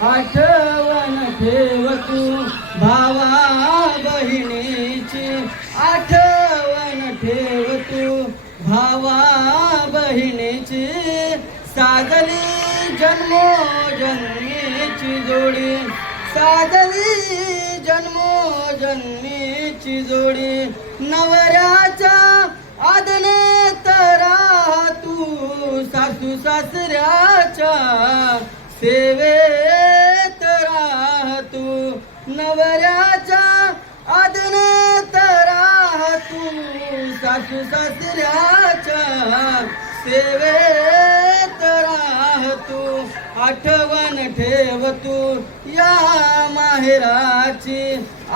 ठेव तू भावा बहिणीची. आठवण ठेव तू भावा बहिणीची. साधली जन्मो जन्मीची जोडी. साधली जन्मो जन्मीची जोडी. नवऱ्याच्या आदने तरा तू सासू सासऱ्याच्या सेवे नवऱ्याच्या आदने तरा तू सासू सासऱ्याच्या सेवेत राह तू आठवण ठेव तू या माहेराची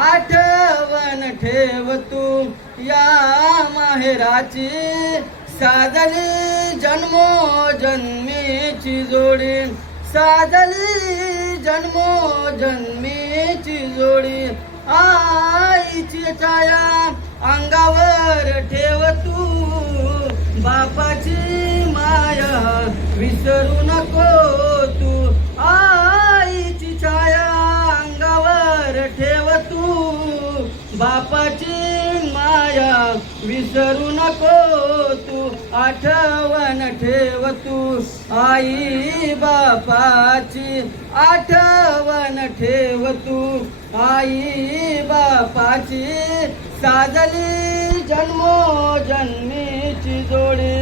आठवण ठेव तू या माहेराची साधली जन्मो जन्मीची जोडी साधली जन्मो जन्मी जोडी आईची छाया अंगावर ठेव तू. बापाची माया विसरू नको तू. आईची छाया अंगावर ठेव तू. बापाची माया विसरू नको तू. आठवण ठेव तू. आई बापाची आठवण ठेव तू. आई बापाची साजली जन्मो जन्मीची जोडी.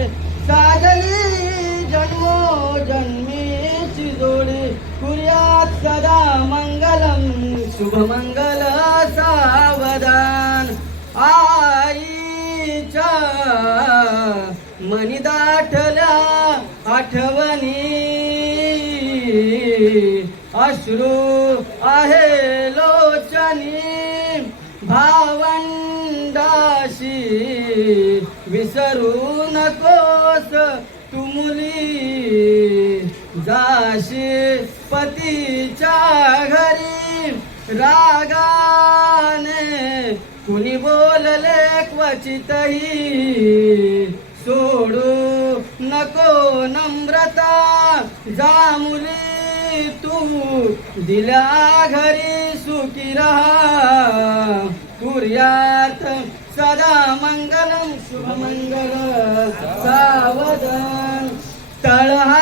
साजली जन्मो जन्मीची जोडी. कुर्यात सदा मंगलम शुभमंगल सावधान. आईच्या मनी दाठल्या आठवणी. अश्रू आहे लो भावंडाशी विसरू नकोस तुमुली जाशी पतीच्या घरी रागाने कुणी बोलले क्वचितही. सोडू नको नम्रता. जामुली तू दिल्या घरी सुखी रहा. कुर्यात सदा मंगलम शुभमंगल सावधान तळहा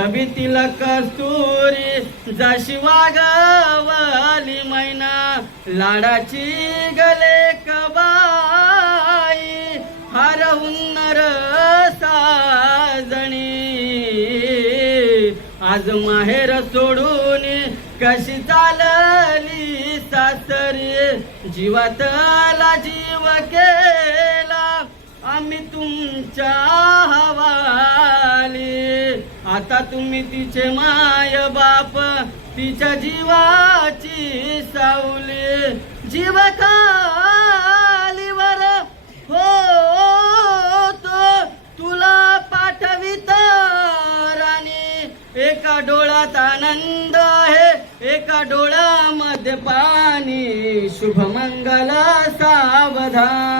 कवितीला कस्तुरी जशी वागवली मैना लाडाची गले कबाई हरवून नर साजणी. आज माहेर सोडून कशी चालली सासरी? जीवातला जीव केला आम्ही तुमच्या आता तुम्ही तिचे माय बाप तिच्या जीवाची सावली जीव खालीवर हो तो तुला पाठवित राणी एका डोळ्यात आनंद आहे एका डोळ्यामध्ये पाणी शुभमंगल सावधान.